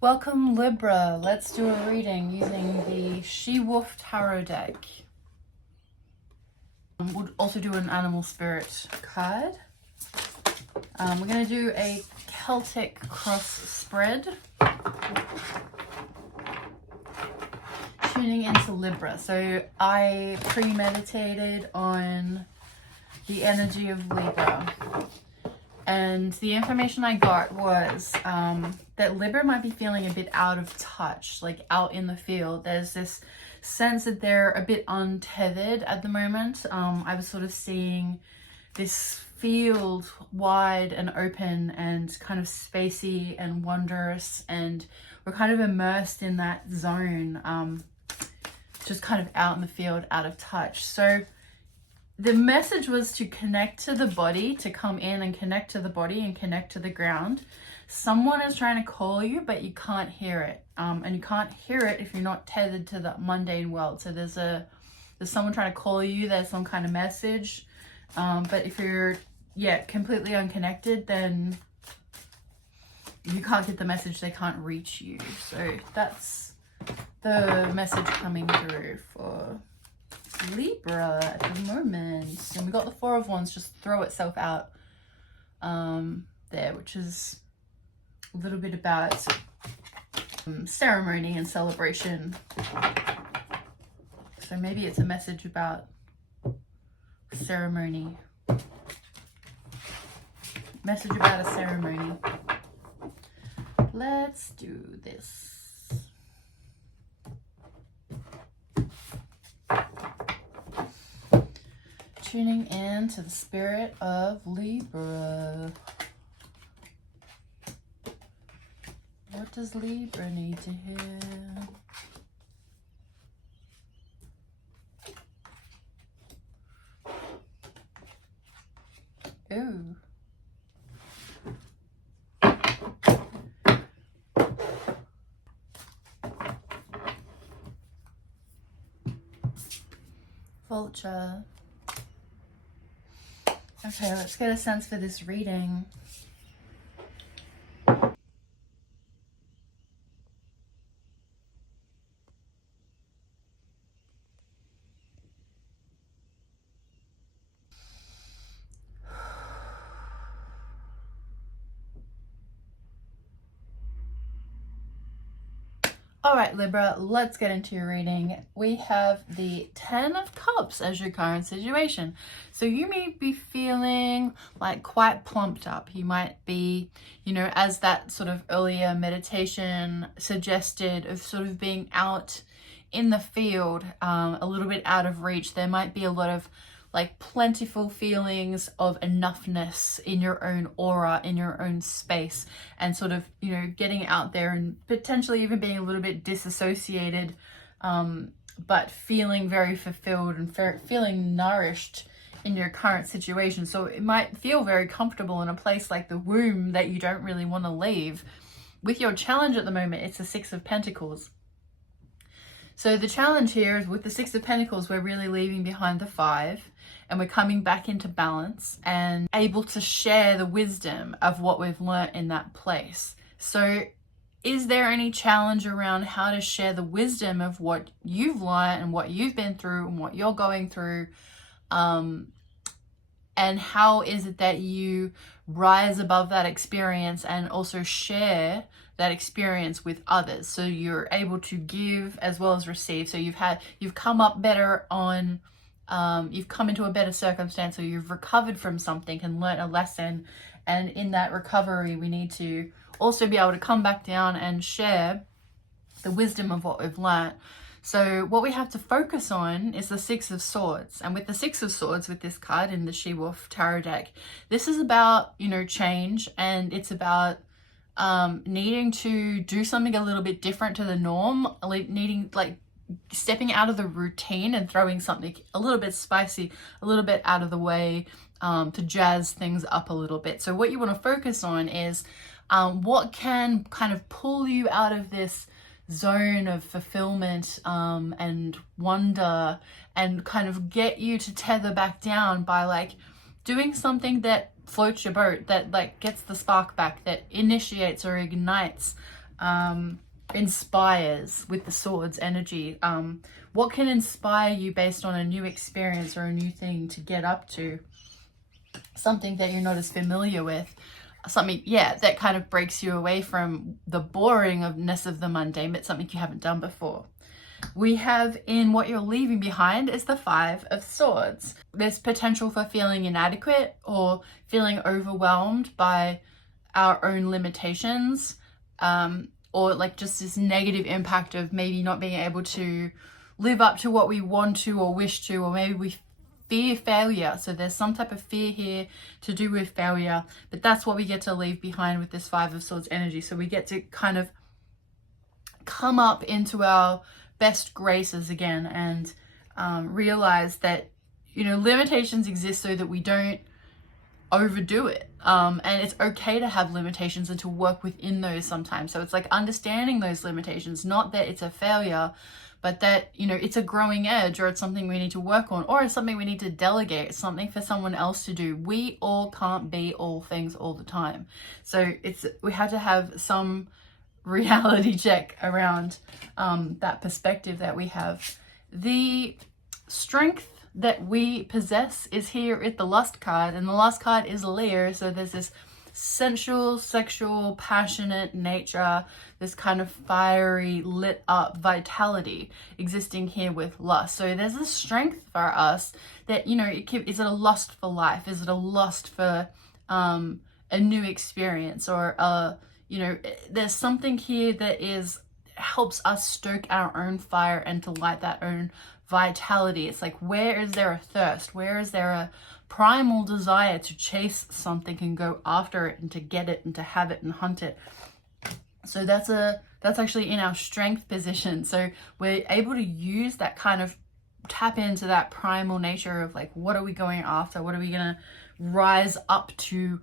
Welcome Libra. Let's do a reading using the She-Wolf Tarot deck. We'll also do an animal spirit card. We're going to do a Celtic cross spread. Tuning into Libra. So I premeditated on the energy of Libra. And the information I got was that Libra might be feeling a bit out of touch, like out in the field. There's this sense that they're a bit untethered at the moment. I was sort of seeing this field wide and open and kind of spacey and wondrous, and we're kind of immersed in that zone, just kind of out in the field, out of touch. So the message was to connect to the body, to come in and connect to the body and connect to the ground. Someone is trying to call you, but you can't hear it. And you can't hear it if you're not tethered to the mundane world. So there's someone trying to call you, there's some kind of message. But if you're, completely unconnected, then you can't get the message, they can't reach you. So that's the message coming through for Libra at the moment. And we got the Four of Wands just throw itself out there, which is a little bit about ceremony and celebration. So maybe it's a message about ceremony. Message about a ceremony. Let's do this. Tuning in to the spirit of Libra. What does Libra need to hear? Ooh. Vulture. Okay, let's get a sense for this reading. All right, Libra, let's get into your reading. We have the 10 of Cups as your current situation. So you may be feeling like quite plumped up. You might be, as that sort of earlier meditation suggested, of sort of being out in the field, a little bit out of reach. There might be a lot of like plentiful feelings of enoughness in your own aura, in your own space, and sort of, getting out there and potentially even being a little bit disassociated, but feeling very fulfilled and feeling nourished in your current situation. So it might feel very comfortable in a place like the womb that you don't really want to leave. With your challenge at the moment, it's the Six of Pentacles. So the challenge here is with the Six of Pentacles, we're really leaving behind the Five, and we're coming back into balance and able to share the wisdom of what we've learnt in that place. So is there any challenge around how to share the wisdom of what you've learnt and what you've been through and what you're going through? And how is it that you rise above that experience and also share that experience with others, so you're able to give as well as receive? So you've come up better on, you've come into a better circumstance, or you've recovered from something and learnt a lesson, and in that recovery we need to also be able to come back down and share the wisdom of what we've learnt. So what we have to focus on is the Six of Swords. And with the Six of Swords, with this card in the She-Wolf Tarot deck, this is about, change, and it's about needing to do something a little bit different to the norm, stepping out of the routine and throwing something a little bit spicy, a little bit out of the way, to jazz things up a little bit. So what you want to focus on is what can kind of pull you out of this zone of fulfillment and wonder, and kind of get you to tether back down by doing something that floats your boat, that gets the spark back, that initiates or ignites inspires with the swords energy. What can inspire you based on a new experience or a new thing to get up to? Something that you're not as familiar with. Something, yeah, that kind of breaks you away from the boringness of the mundane, but something you haven't done before. We have in what you're leaving behind is the Five of Swords. There's potential for feeling inadequate or feeling overwhelmed by our own limitations, or like just this negative impact of maybe not being able to live up to what we want to or wish to, or maybe we fear failure. So there's some type of fear here to do with failure, but that's what we get to leave behind with this Five of Swords energy. So we get to kind of come up into our best graces again and realize that, you know, limitations exist so that we don't overdo it, and it's okay to have limitations and to work within those sometimes. So it's like understanding those limitations, not that it's a failure, but that, you know, it's a growing edge, or it's something we need to work on, or it's something we need to delegate. It's something for someone else to do. We all can't be all things all the time. So we had to have some reality check around that perspective that we have. The strength that we possess is here at the Lust card, and the Lust card is Leo. So there's this sensual, sexual, passionate nature, this kind of fiery, lit up vitality existing here with lust. So there's a strength for us that, you know, is it a lust for life? Is it a lust for a new experience, or you know, there's something here that helps us stoke our own fire and to light that own vitality. It's like, where is there a thirst? Where is there a primal desire to chase something and go after it and to get it and to have it and hunt it? So that's actually in our strength position. So we're able to use that kind of tap into that primal nature of like, what are we going after? What are we gonna rise up to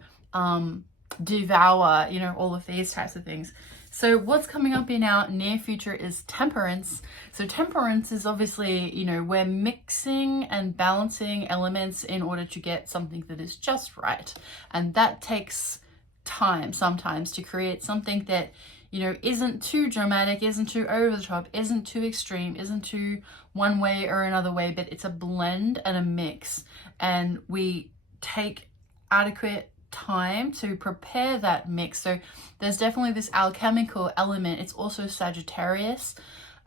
devour, you know, all of these types of things. So what's coming up in our near future is temperance. So temperance is obviously, you know, we're mixing and balancing elements in order to get something that is just right. And that takes time sometimes to create something that, you know, isn't too dramatic, isn't too over the top, isn't too extreme, isn't too one way or another way, but it's a blend and a mix. And we take adequate time to prepare that mix. So there's definitely this alchemical element. It's also Sagittarius.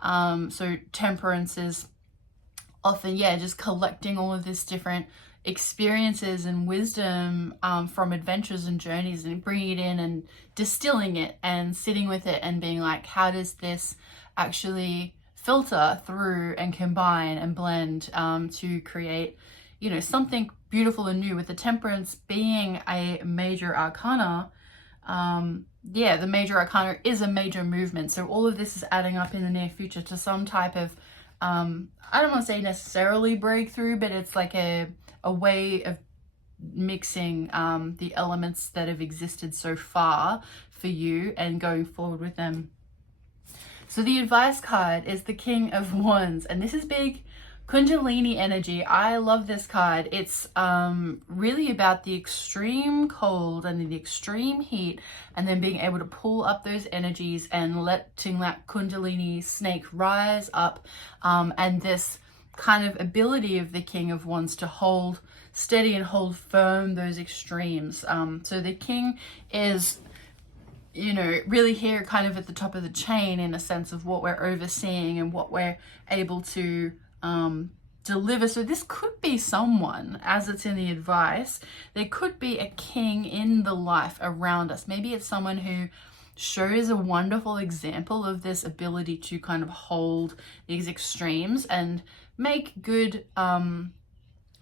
So temperance is often, yeah, just collecting all of this different experiences and wisdom from adventures and journeys, and bringing it in and distilling it and sitting with it and being like, how does this actually filter through and combine and blend to create, you know, something beautiful and new, with the temperance being a major arcana. Yeah, the major arcana is a major movement. So all of this is adding up in the near future to some type of, I don't want to say necessarily breakthrough, but it's like a way of mixing the elements that have existed so far for you and going forward with them. So the advice card is the King of Wands, and this is big Kundalini energy. I love this card. It's really about the extreme cold and the extreme heat, and then being able to pull up those energies and letting that Kundalini snake rise up, and this kind of ability of the King of Wands to hold steady and hold firm those extremes. So the King is, you know, really here kind of at the top of the chain in a sense of what we're overseeing and what we're able to deliver. So this could be someone, as it's in the advice, there could be a king in the life around us. Maybe it's someone who shows a wonderful example of this ability to kind of hold these extremes and make good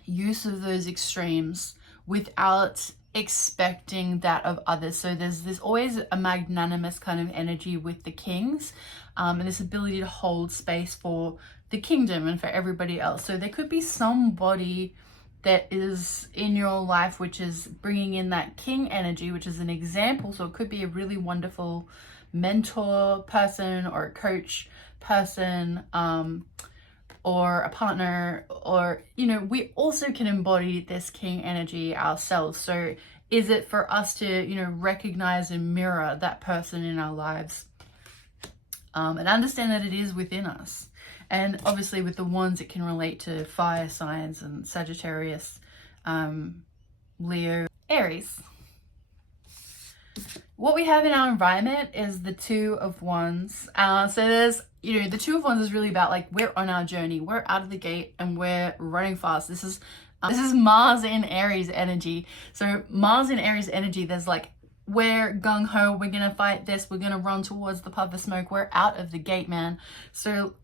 use of those extremes without expecting that of others. So there's always a magnanimous kind of energy with the kings, and this ability to hold space for the kingdom and for everybody else. So there could be somebody that is in your life which is bringing in that king energy, which is an example. So it could be a really wonderful mentor person or a coach person, or a partner, or, you know, we also can embody this king energy ourselves. So is it for us to, you know, recognize and mirror that person in our lives? and understand that it is within us. And obviously with the wands, it can relate to fire signs and Sagittarius, Leo, Aries. What we have in our environment is the Two of Wands. So there's, you know, the Two of Wands is really about like, we're on our journey, we're out of the gate and we're running fast. This is Mars in Aries energy. So Mars in Aries energy, there's like, we're gung-ho, we're gonna fight this, we're gonna run towards the puff of smoke, we're out of the gate, man. So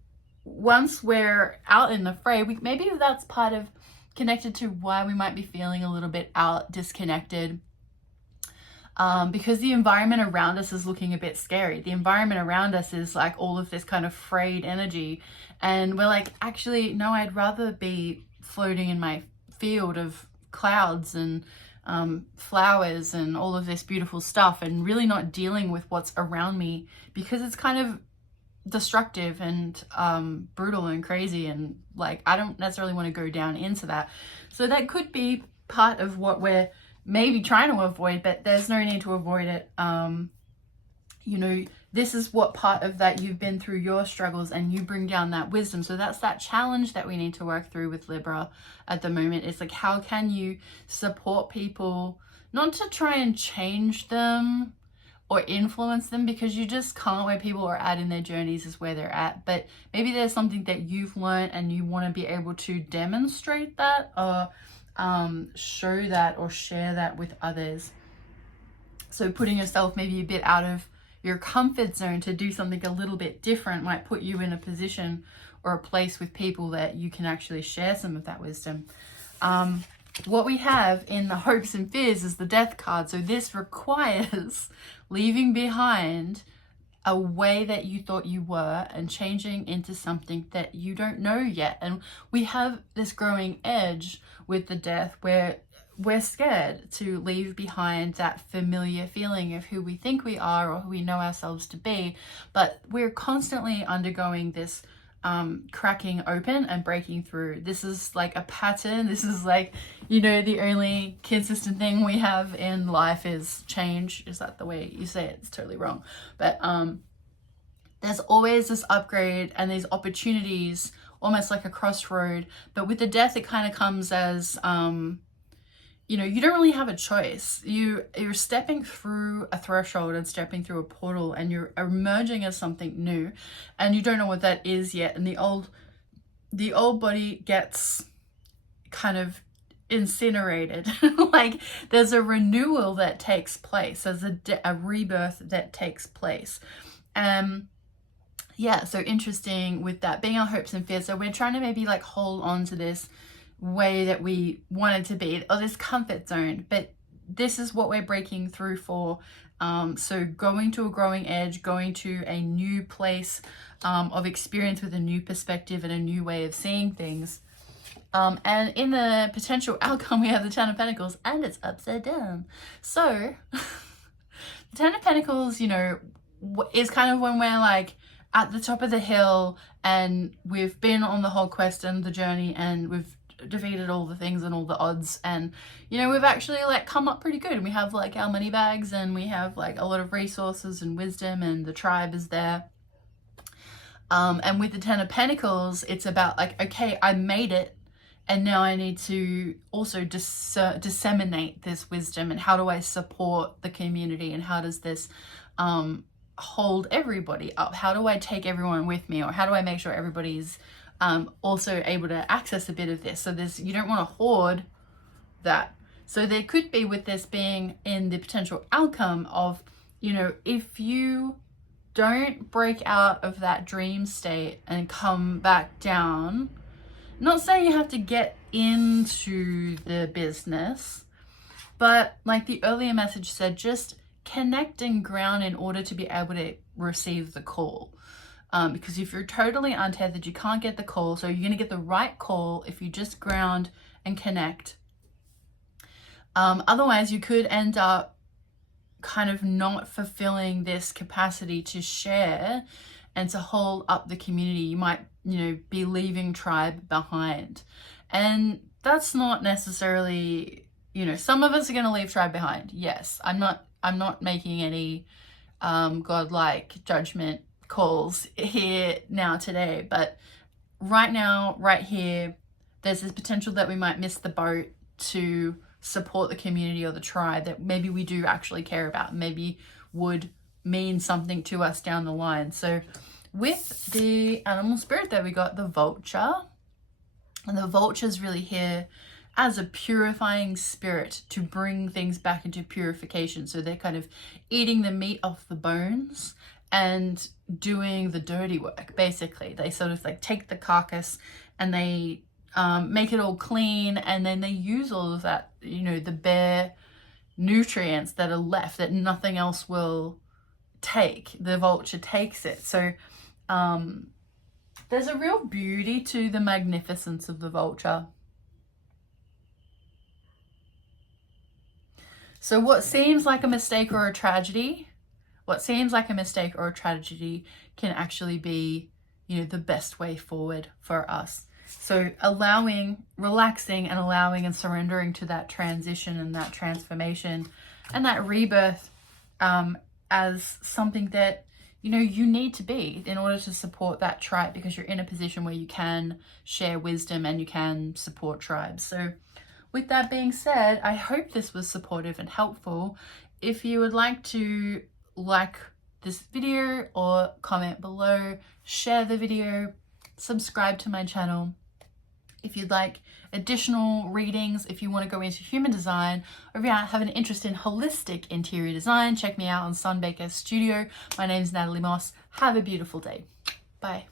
once we're out in the fray, maybe that's part of connected to why we might be feeling a little bit disconnected. Because the environment around us is looking a bit scary. The environment around us is like all of this kind of frayed energy. And we're like, actually, no, I'd rather be floating in my field of clouds and flowers and all of this beautiful stuff, and really not dealing with what's around me, because it's kind of destructive and brutal and crazy, and like I don't necessarily want to go down into that. So that could be part of what we're maybe trying to avoid, but there's no need to avoid it. You know, this is what part of that you've been through your struggles, and you bring down that wisdom. So that's that challenge that we need to work through with Libra at the moment. It's like, how can you support people, not to try and change them or influence them, because you just can't. Where people are at in their journeys is where they're at, but maybe there's something that you've learned and you want to be able to demonstrate that, or show that or share that with others. So putting yourself maybe a bit out of your comfort zone to do something a little bit different might put you in a position or a place with people that you can actually share some of that wisdom. What we have in the hopes and fears is the Death card. So this requires leaving behind a way that you thought you were and changing into something that you don't know yet. And we have this growing edge with the Death where we're scared to leave behind that familiar feeling of who we think we are or who we know ourselves to be. But we're constantly undergoing this cracking open and breaking through. This is like a pattern. This is like, you know, the only consistent thing we have in life is change. Is that the way you say it? It's totally wrong. But there's always this upgrade and these opportunities, almost like a crossroad. But with the Death, it kind of comes as you know, you don't really have a choice. You're stepping through a threshold and stepping through a portal, and you're emerging as something new, and you don't know what that is yet. And the old body gets kind of incinerated. Like there's a renewal that takes place. There's a rebirth that takes place. Yeah, so interesting with that being our hopes and fears. So we're trying to maybe like hold on to this way that we want it to be, or this comfort zone, but this is what we're breaking through for. So going to a growing edge, going to a new place of experience with a new perspective and a new way of seeing things. And in the potential outcome, we have the Ten of Pentacles, and it's upside down. So the Ten of Pentacles, you know, is kind of when we're like at the top of the hill and we've been on the whole quest and the journey, and we've defeated all the things and all the odds, and you know, we've actually like come up pretty good. We have like our money bags, and we have like a lot of resources and wisdom, and the tribe is there. And with the Ten of Pentacles, it's about like, okay, I made it, and now I need to also disseminate this wisdom, and how do I support the community, and how does this hold everybody up? How do I take everyone with me, or how do I make sure everybody's also able to access a bit of this? So there's, you don't want to hoard that. So there could be, with this being in the potential outcome of, you know, if you don't break out of that dream state and come back down, not saying you have to get into the business, but like the earlier message said, just connect and ground in order to be able to receive the call. Because if you're totally untethered, you can't get the call. So you're going to get the right call if you just ground and connect. Otherwise, you could end up kind of not fulfilling this capacity to share and to hold up the community. You might, you know, be leaving tribe behind. And that's not necessarily, you know, some of us are going to leave tribe behind. Yes, I'm not making any godlike judgment calls here now today, but right now, right here, there's this potential that we might miss the boat to support the community or the tribe that maybe we do actually care about, maybe would mean something to us down the line. So with the animal spirit there, we got the vulture, and the vulture is really here as a purifying spirit to bring things back into purification. So they're kind of eating the meat off the bones and doing the dirty work. Basically, they sort of like take the carcass and they make it all clean, and then they use all of that, you know, the bare nutrients that are left that nothing else will take. The vulture takes it. So there's a real beauty to the magnificence of the vulture. So what seems like a mistake or a tragedy, can actually be, you know, the best way forward for us. So relaxing and allowing and surrendering to that transition and that transformation and that rebirth as something that, you know, you need to be in order to support that tribe, because you're in a position where you can share wisdom and you can support tribes. So with that being said, I hope this was supportive and helpful. If you would like to like this video or comment below, share the video, subscribe to my channel. If you'd like additional readings, if you want to go into human design, or if you have an interest in holistic interior design, check me out on Sunbaker Studio. My name is Natalie Moss. Have a beautiful day. Bye.